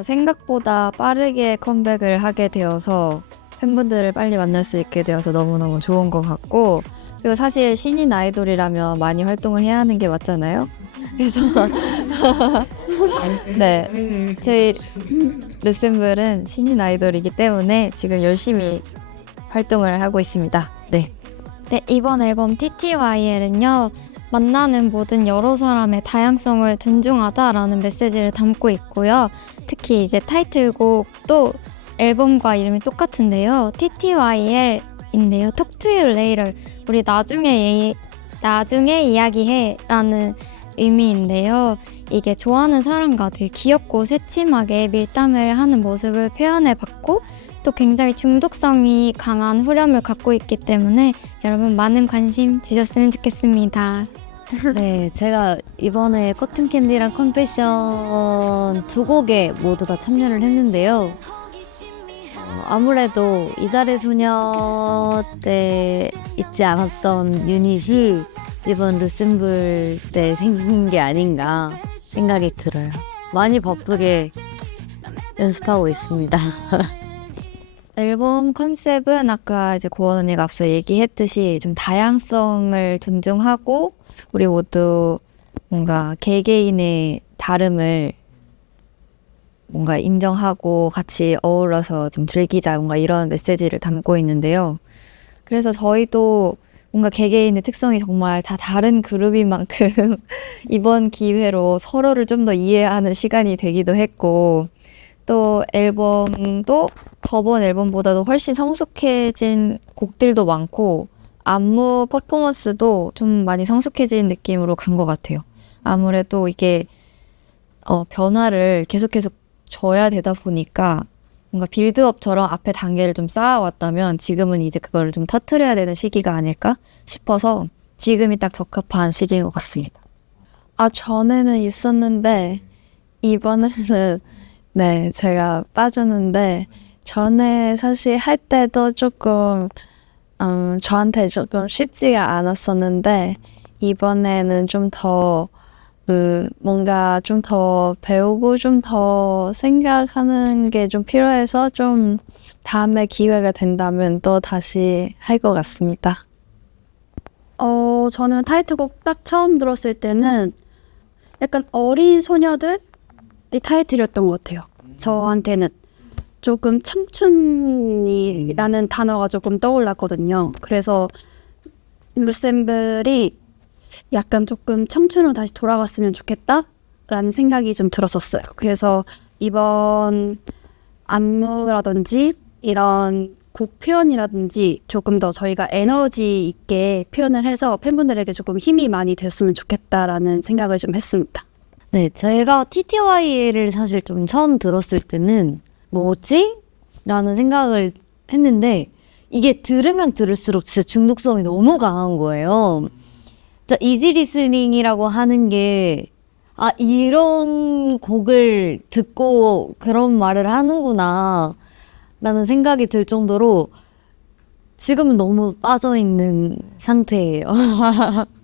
어, 생각보다 빠르게 컴백을 하게 되어서 팬분들을 빨리 만날 수 있게 되어서 너무너무 좋은 것 같고 그리고 사실 신인 아이돌이라면 많이 활동을 해야 하는 게 맞잖아요. 그래서 네 저희 르셈블은 신인 아이돌이기 때문에 지금 열심히 활동을 하고 있습니다. 네. 네, 이번 앨범 TTYL은요, 만나는 모든 여러 사람의 다양성을 존중하자라는 메시지를 담고 있고요. 특히 이제 타이틀곡도 앨범과 이름이 똑같은데요. TTYL인데요. Talk to you later. 우리 나중에, 예- 나중에 이야기해라는 의미인데요. 이게 좋아하는 사람과 되게 귀엽고 새침하게 밀당을 하는 모습을 표현해 봤고, 또 굉장히 중독성이 강한 후렴을 갖고 있기 때문에 여러분 많은 관심 주셨으면 좋겠습니다. 네, 제가 이번에 코튼 캔디랑 컨페션 두 곡에 모두 다 참여를 했는데요. 어, 아무래도 이달의 소녀 때 있지 않았던 유닛이 이번 루셈블 때 생긴 게 아닌가 생각이 들어요. 많이 바쁘게 연습하고 있습니다. 앨범 컨셉은 아까 이제 고원 언니가 앞서 얘기했듯이 좀 다양성을 존중하고 우리 모두 뭔가 개개인의 다름을 뭔가 인정하고 같이 어우러서 좀 즐기자 뭔가 이런 메시지를 담고 있는데요. 그래서 저희도 뭔가 개개인의 특성이 정말 다 다른 그룹인 만큼 이번 기회로 서로를 좀 더 이해하는 시간이 되기도 했고 또 앨범도 저번 앨범보다도 훨씬 성숙해진 곡들도 많고 안무 퍼포먼스도 좀 많이 성숙해진 느낌으로 간 것 같아요. 아무래도 이게 어, 변화를 계속 계속 줘야 되다 보니까 뭔가 빌드업처럼 앞에 단계를 좀 쌓아왔다면 지금은 이제 그거를 좀 터트려야 되는 시기가 아닐까 싶어서 지금이 딱 적합한 시기인 것 같습니다. 아, 전에는 있었는데, 이번에는, 네, 제가 빠졌는데, 전에 사실 할 때도 조금, 음, 저한테 조금 쉽지가 않았었는데, 이번에는 좀 더, 그, 뭔가 좀 더 배우고 좀 더 생각하는 게 좀 필요해서 좀 다음에 기회가 된다면 또 다시 할 것 같습니다. 어, 저는 타이틀곡 딱 처음 들었을 때는 약간 어린 소녀들이 타이틀이었던 것 같아요. 저한테는 조금 청춘이라는 단어가 조금 떠올랐거든요. 그래서 루셈블이 약간 조금 청춘으로 다시 돌아갔으면 좋겠다라는 생각이 좀 들었었어요. 그래서 이번 안무라든지 이런 곡 표현이라든지 조금 더 저희가 에너지 있게 표현을 해서 팬분들에게 조금 힘이 많이 됐으면 좋겠다라는 생각을 좀 했습니다. 네, 제가 TTY를 사실 좀 처음 들었을 때는 뭐지? 라는 생각을 했는데 이게 들으면 들을수록 진짜 중독성이 너무 강한 거예요. 진짜 이지 리스닝이라고 하는 게 아, 이런 곡을 듣고 그런 말을 하는구나. 라는 생각이 들 정도로 지금은 너무 빠져 있는 상태예요.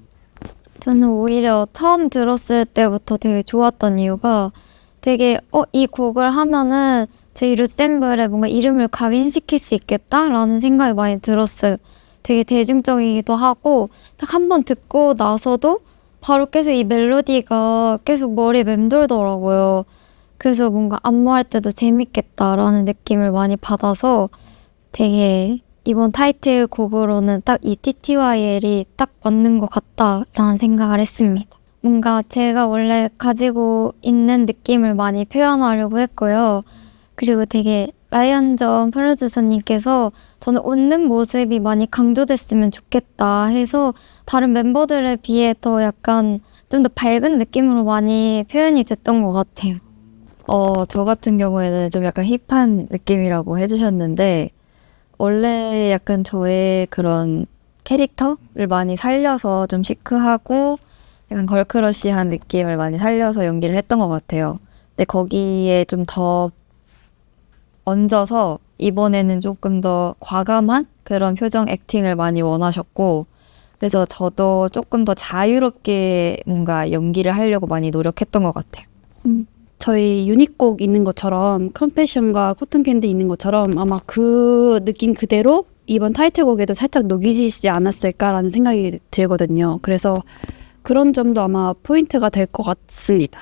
저는 오히려 처음 들었을 때부터 되게 좋았던 이유가 되게 어, 이 곡을 하면은 제 루셈블에 뭔가 이름을 각인시킬 수 있겠다라는 생각이 많이 들었어요. 되게 대중적이기도 하고 딱 한 번 듣고 나서도 바로 계속 이 멜로디가 계속 머리에 맴돌더라고요. 그래서 뭔가 안무할 때도 재밌겠다라는 느낌을 많이 받아서 되게 이번 타이틀 곡으로는 딱 이 TTYL이 딱 맞는 것 같다라는 생각을 했습니다. 뭔가 제가 원래 가지고 있는 느낌을 많이 표현하려고 했고요. 그리고 되게 라이언전 프로듀서님께서 저는 웃는 모습이 많이 강조됐으면 좋겠다 해서 다른 멤버들에 비해 더 약간 좀 더 밝은 느낌으로 많이 표현이 됐던 것 같아요. 어, 저 같은 경우에는 좀 약간 힙한 느낌이라고 해주셨는데, 원래 약간 저의 그런 캐릭터를 많이 살려서 좀 시크하고, 약간 걸크러쉬한 느낌을 많이 살려서 연기를 했던 것 같아요. 근데 거기에 좀 더 얹어서 이번에는 조금 더 과감한 그런 표정 액팅을 많이 원하셨고, 그래서 저도 조금 더 자유롭게 뭔가 연기를 하려고 많이 노력했던 것 같아요. 저희 유닛곡 있는 것처럼 컴패션과 코튼 캔디 있는 것처럼 아마 그 느낌 그대로 이번 타이틀곡에도 살짝 녹이지 않았을까라는 생각이 들거든요. 그래서 그런 점도 아마 포인트가 될 것 같습니다.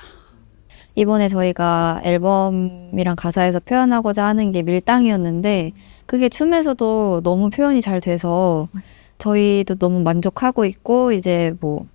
이번에 저희가 앨범이랑 가사에서 표현하고자 하는 게 밀당이었는데 그게 춤에서도 너무 표현이 잘 돼서 저희도 너무 만족하고 있고 이제 뭐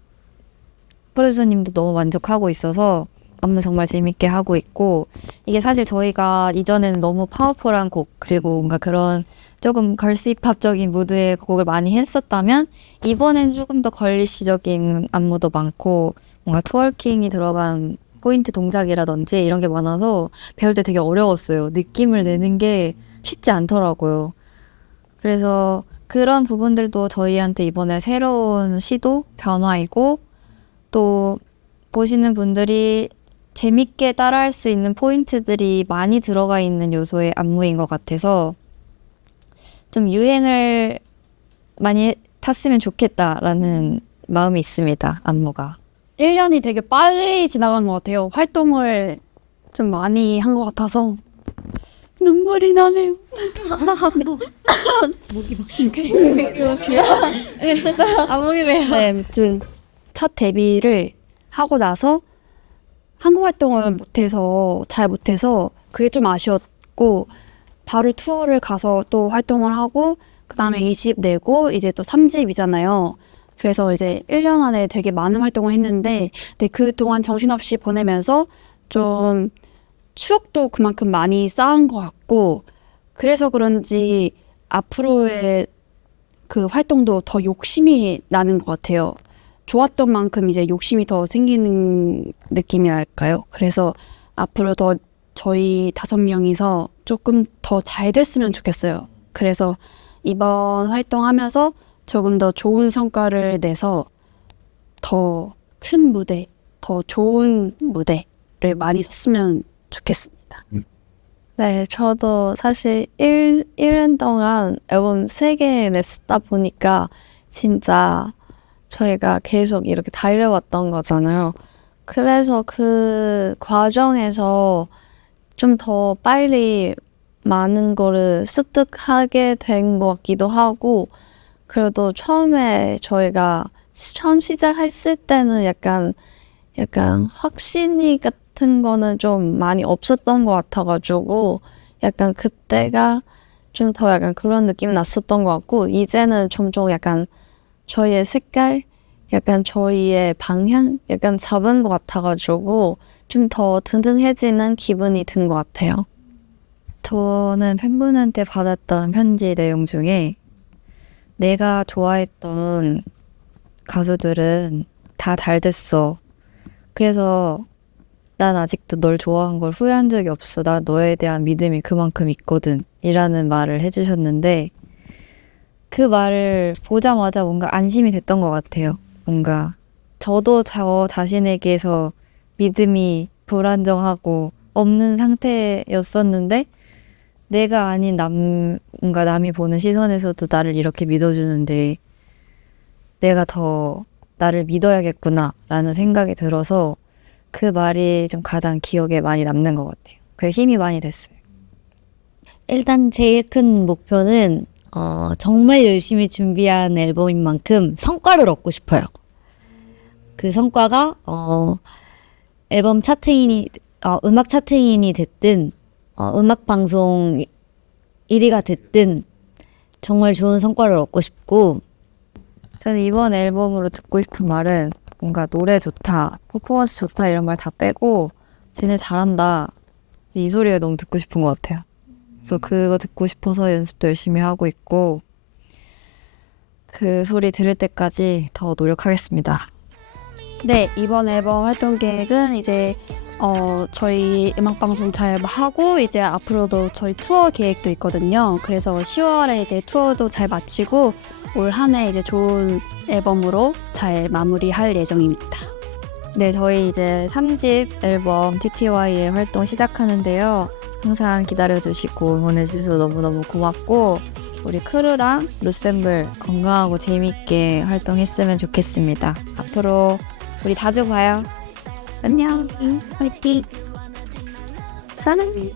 프로듀서님도 너무 만족하고 있어서 안무 정말 재밌게 하고 있고 이게 사실 저희가 이전에는 너무 파워풀한 곡 그리고 뭔가 그런 조금 걸스 힙합적인 무드의 곡을 많이 했었다면 이번엔 조금 더 걸리시적인 안무도 많고 뭔가 트월킹이 들어간 포인트 동작이라든지 이런 게 많아서 배울 때 되게 어려웠어요. 느낌을 내는 게 쉽지 않더라고요. 그래서 그런 부분들도 저희한테 이번에 새로운 시도, 변화이고 또 보시는 분들이 재밌게 따라할 수 있는 포인트들이 많이 들어가 있는 요소의 안무인 것 같아서 좀 유행을 많이 탔으면 좋겠다라는 마음이 있습니다. 안무가. 1년이 되게 빨리 지나간 것 같아요. 활동을 좀 많이 한 것 같아서 눈물이 나네요. 안무이 왜요? 네, 아무튼 첫 데뷔를 하고 나서 한국 활동을 못해서 잘 못해서 그게 좀 아쉬웠고 바로 투어를 가서 또 활동을 하고 그 다음에 2집 내고 이제 또 3집이잖아요. 그래서 이제 1년 안에 되게 많은 활동을 했는데 근데 그동안 정신없이 보내면서 좀 추억도 그만큼 많이 쌓은 것 같고 그래서 그런지 앞으로의 그 활동도 더 욕심이 나는 것 같아요. 좋았던 만큼 이제 욕심이 더 생기는 느낌이랄까요? 그래서 앞으로 더 저희 다섯 명이서 조금 더 잘 됐으면 좋겠어요. 그래서 이번 활동하면서 조금 더 좋은 성과를 내서 더 큰 무대, 더 좋은 무대를 많이 썼으면 좋겠습니다. 네, 저도 사실 1, 1년 동안 앨범 3개 냈다 보니까 진짜 저희가 계속 이렇게 달려왔던 거잖아요. 그래서 그 과정에서 좀 더 빨리 많은 거를 습득하게 된 것 같기도 하고, 그래도 처음에 저희가 시- 처음 시작했을 때는 약간, 약간 확신이 같은 거는 좀 많이 없었던 것 같아가지고, 약간 그때가 좀 더 약간 그런 느낌이 났었던 것 같고, 이제는 점점 약간 저희의 색깔, 약간 저희의 방향, 약간 잡은 것 같아가지고, 좀 더 든든해지는 기분이 든 것 같아요. 저는 팬분한테 받았던 편지 내용 중에 내가 좋아했던 가수들은 다 잘 됐어. 그래서 난 아직도 널 좋아한 걸 후회한 적이 없어. 나 너에 대한 믿음이 그만큼 있거든. 이라는 말을 해주셨는데 그 말을 보자마자 뭔가 안심이 됐던 것 같아요. 뭔가 저도 저 자신에게서 믿음이 불안정하고 없는 상태였었는데 내가 아닌 남, 뭔가 남이 보는 시선에서도 나를 이렇게 믿어주는데 내가 더 나를 믿어야겠구나 라는 생각이 들어서 그 말이 좀 가장 기억에 많이 남는 것 같아요. 그래 힘이 많이 됐어요. 일단 제일 큰 목표는 어, 정말 열심히 준비한 앨범인 만큼 성과를 얻고 싶어요. 그 성과가 어, 앨범 차트인이 어, 음악 차트인이 됐든 어, 음악 방송 1위가 됐든 정말 좋은 성과를 얻고 싶고 저는 이번 앨범으로 듣고 싶은 말은 뭔가 노래 좋다, 퍼포먼스 좋다 이런 말 다 빼고 쟤네 잘한다 이 소리가 너무 듣고 싶은 것 같아요. 그래서 그거 듣고 싶어서 연습도 열심히 하고 있고 그 소리 들을 때까지 더 노력하겠습니다. 네, 이번 앨범 활동 계획은 이제 어, 저희 음악 방송 잘 하고 이제 앞으로도 저희 투어 계획도 있거든요. 그래서 10월에 이제 투어도 잘 마치고 올 한 해 이제 좋은 앨범으로 잘 마무리할 예정입니다. 네, 저희 이제 3집 앨범 TTY의 활동 시작하는데요. 항상 기다려주시고 응원해주셔서 너무너무 고맙고 우리 크루랑 루셈블 건강하고 재밌게 활동했으면 좋겠습니다. 앞으로 우리 자주 봐요. 안녕. 화이팅. 사랑해.